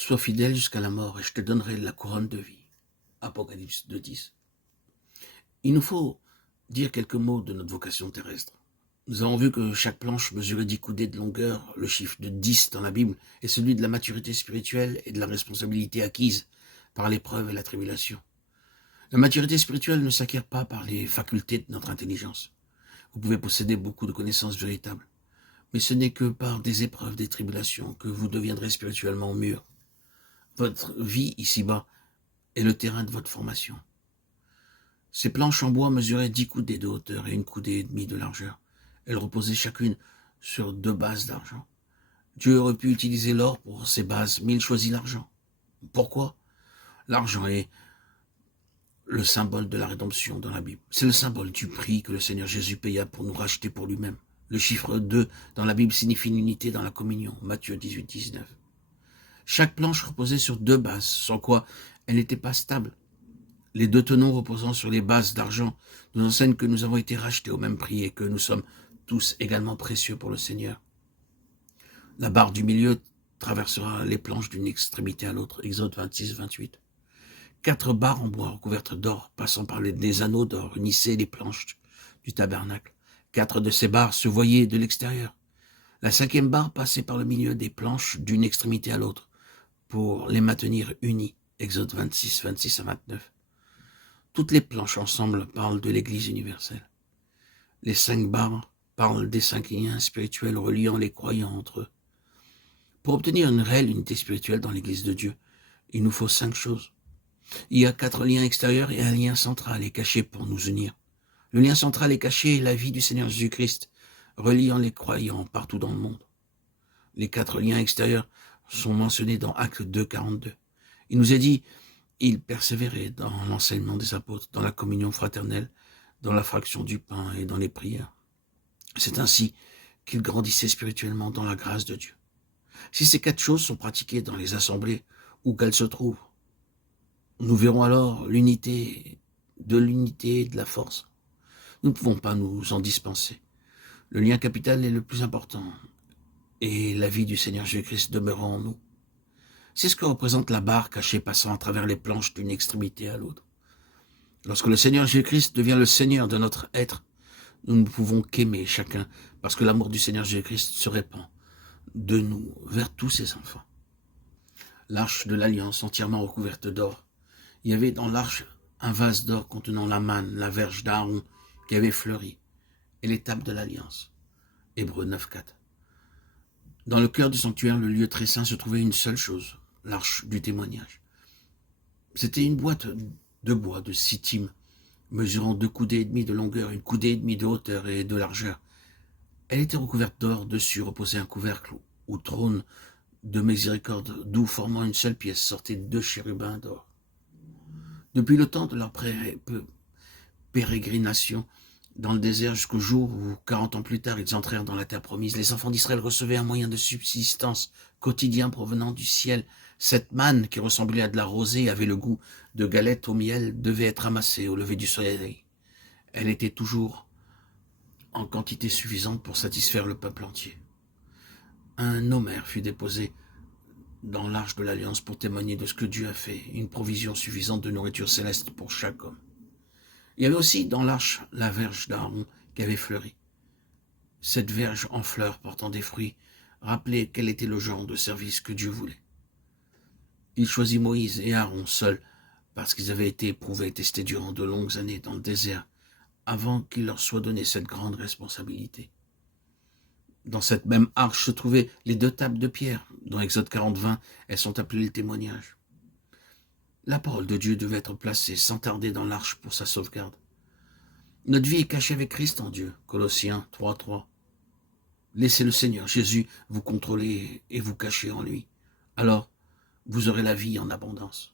Sois fidèle jusqu'à la mort et je te donnerai la couronne de vie. Apocalypse 2,10. Il nous faut dire quelques mots de notre vocation terrestre. Nous avons vu que chaque planche mesurait 10 coudées de longueur. Le chiffre de 10 dans la Bible est celui de la maturité spirituelle et de la responsabilité acquise par l'épreuve et la tribulation. La maturité spirituelle ne s'acquiert pas par les facultés de notre intelligence. Vous pouvez posséder beaucoup de connaissances véritables, mais ce n'est que par des épreuves, des tribulations, que vous deviendrez spirituellement mûr. Votre vie ici-bas est le terrain de votre formation. Ces planches en bois mesuraient 10 coudées de hauteur et 1 coudée et demie de largeur. Elles reposaient chacune sur 2 bases d'argent. Dieu aurait pu utiliser l'or pour ces bases, mais il choisit l'argent. Pourquoi? L'argent est le symbole de la rédemption dans la Bible. C'est le symbole du prix que le Seigneur Jésus paya pour nous racheter pour lui-même. Le chiffre 2 dans la Bible signifie l'unité dans la communion. Matthieu 18, 19. Chaque planche reposait sur 2 bases, sans quoi elle n'était pas stable. Les 2 tenons reposant sur les bases d'argent nous enseignent que nous avons été rachetés au même prix et que nous sommes tous également précieux pour le Seigneur. La barre du milieu traversera les planches d'une extrémité à l'autre. Exode 26, 28. 4 barres en bois recouvertes d'or, passant par des anneaux d'or, unissaient les planches du tabernacle. 4 de ces barres se voyaient de l'extérieur. La 5e barre passait par le milieu des planches d'une extrémité à l'autre, pour les maintenir unis. Exode 26, 26 à 29. Toutes les planches ensemble parlent de l'Église universelle. Les 5 barres parlent des 5 liens spirituels reliant les croyants entre eux. Pour obtenir une réelle unité spirituelle dans l'Église de Dieu, il nous faut 5 choses. Il y a 4 liens extérieurs et un lien central est caché pour nous unir. Le lien central est caché est la vie du Seigneur Jésus-Christ, reliant les croyants partout dans le monde. Les 4 liens extérieurs sont mentionnés dans Actes 2, 42. Il nous est dit, il persévérait dans l'enseignement des apôtres, dans la communion fraternelle, dans la fraction du pain et dans les prières. C'est ainsi qu'il grandissait spirituellement dans la grâce de Dieu. Si ces 4 choses sont pratiquées dans les assemblées où qu'elles se trouvent, nous verrons alors l'unité et de la force. Nous ne pouvons pas nous en dispenser. Le lien capital est le plus important, et la vie du Seigneur Jésus-Christ demeurant en nous. C'est ce que représente la barre cachée passant à travers les planches d'une extrémité à l'autre. Lorsque le Seigneur Jésus-Christ devient le Seigneur de notre être, nous ne pouvons qu'aimer chacun, parce que l'amour du Seigneur Jésus-Christ se répand de nous vers tous ses enfants. L'arche de l'Alliance entièrement recouverte d'or. Il y avait dans l'arche un vase d'or contenant la manne, la verge d'Aaron qui avait fleuri, et l'étape de l'Alliance. Hébreux 9, 4. Dans le cœur du sanctuaire, le lieu très saint, se trouvait une seule chose, l'arche du témoignage. C'était une boîte de bois de sittim, mesurant 2 coudées et demie de longueur, 1 coudée et demie de hauteur et de largeur. Elle était recouverte d'or, dessus reposait un couvercle ou trône de miséricorde, d'où formant une seule pièce sortaient 2 chérubins d'or. Depuis le temps de leur pérégrination dans le désert jusqu'au jour où, 40 ans plus tard, ils entrèrent dans la terre promise, les enfants d'Israël recevaient un moyen de subsistance quotidien provenant du ciel. Cette manne, qui ressemblait à de la rosée, avait le goût de galette au miel, devait être amassée au lever du soleil. Elle était toujours en quantité suffisante pour satisfaire le peuple entier. Un homère fut déposé dans l'arche de l'Alliance pour témoigner de ce que Dieu a fait, une provision suffisante de nourriture céleste pour chaque homme. Il y avait aussi dans l'arche la verge d'Aaron qui avait fleuri. Cette verge en fleurs portant des fruits rappelait quel était le genre de service que Dieu voulait. Il choisit Moïse et Aaron seuls parce qu'ils avaient été éprouvés et testés durant de longues années dans le désert avant qu'il leur soit donné cette grande responsabilité. Dans cette même arche se trouvaient les 2 tables de pierre. Dans Exode 40, 20, elles sont appelées le témoignage. La parole de Dieu devait être placée sans tarder dans l'arche pour sa sauvegarde. Notre vie est cachée avec Christ en Dieu. Colossiens 3, 3. Laissez le Seigneur Jésus vous contrôler et vous cacher en lui. Alors, vous aurez la vie en abondance.